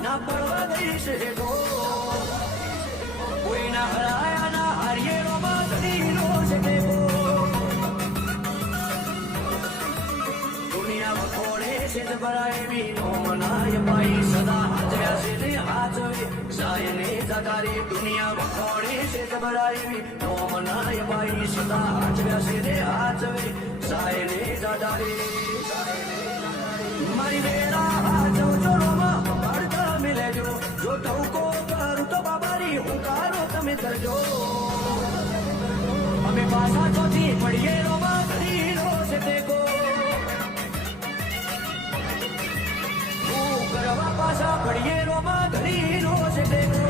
ના પડવા દઈશ હેઠો કોઈના હરાયા ના હારીએ રોમાં ધણીનો છે ટેકો દુનિયા વખોડે છે જ ભરાય વીનો મનાય પાઈ સદા હાજવ્યા છે ને હાજવે જાય ને જગારી દુનિયા વખોડે છે જ ભરાય વીનો મનાય પાઈ સદા હાજવ્યા છે ને હાજવે જાય ને જગારી મારી વેળા હાજવ ચોરોમાં જો ટહુકો કરું તો બાબારી હુંકારો તમે કરજો અમે પાછા ચોથી પડીએ રોમાં ધણીનો છે ટેકો હું કરવા પાછા પડીએ રોમાં ધણીનો છે ટેકો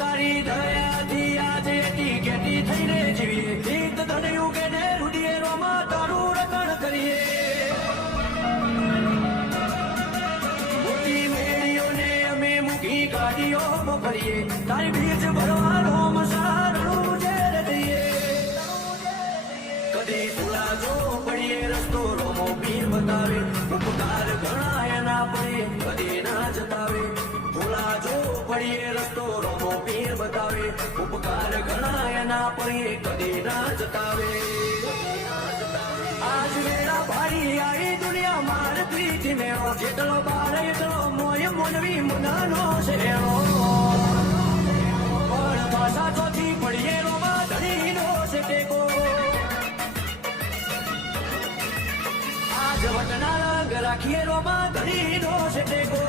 તારી દયાથી આજે એટી કેટી થઈને જીવીએ ગીત ધણ્યું કે ને રૂડીએ રોમાં તારું રકણ કરીએ મોટી મેળીઓને અમે મૂકી ગાડીઓ ફરીએ તારી બીજ ભરવાનો મસારણું ઝેર દઈએ કદી ફૂલા જો પડીએ રસ્તો રોમો પીર બતાવે ઉપકાર ઘણા એના પડે કદી ના જતાવે ફૂલા જો પડીએ રસ્તો રોમો પીર બતાવે ઉપકાર ઘણા એના પડીએ કદી ના જતાવે આજ વેળા ભારી આવી દુનિયા માર પ્રીતિ મેળો જેટલો બાર એટલો મોય મોનવી મુનાનો શેરો પણ પાછા ચોથી પડીએ રોમાં ધણીનો છે ટેકો આજ વટના રંગ રાખીએ રોમાં ધણીનો છે ટેકો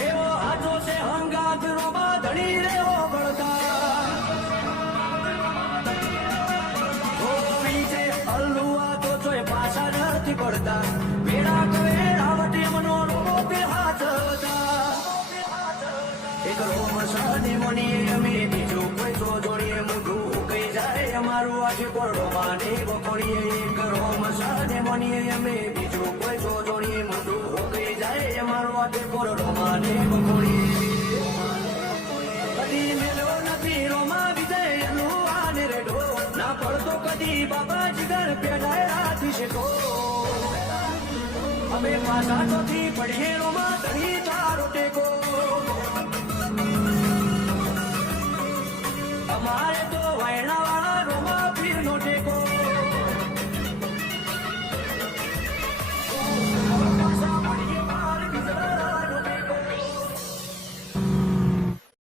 એવો હાથો છે હંગાત રોમાં ધણી રેવો બળતા છે હલ્લુઆ તો ચોય પાછા નથી પડતા વેળા કવે રાવટ એમનો રોમો પે હાથ હતા એક રોમ સાની મણીએ અમે બીજું કોઈ તો જોડીએ મોઢું કઈ જાય અમારું આજે કોરડો માને વખોડીએ એક રોમ સાની મણીએ અમે બીજું કોઈ તો જોડીએ મોઢું કઈ જાય અમારું આજે કોરડો માને વખોડીએ કદી મેલો નથી રોમા વિજય એનું આને રેડો ના પડતો કદી બાબા જીગર પેડાય રાથી શેકો અમે પાછા ચોથી પડીએ રોમા ધણી તારો ટેકો અમારે તો વાયણા વાળા રોમા પીર નો ટેકો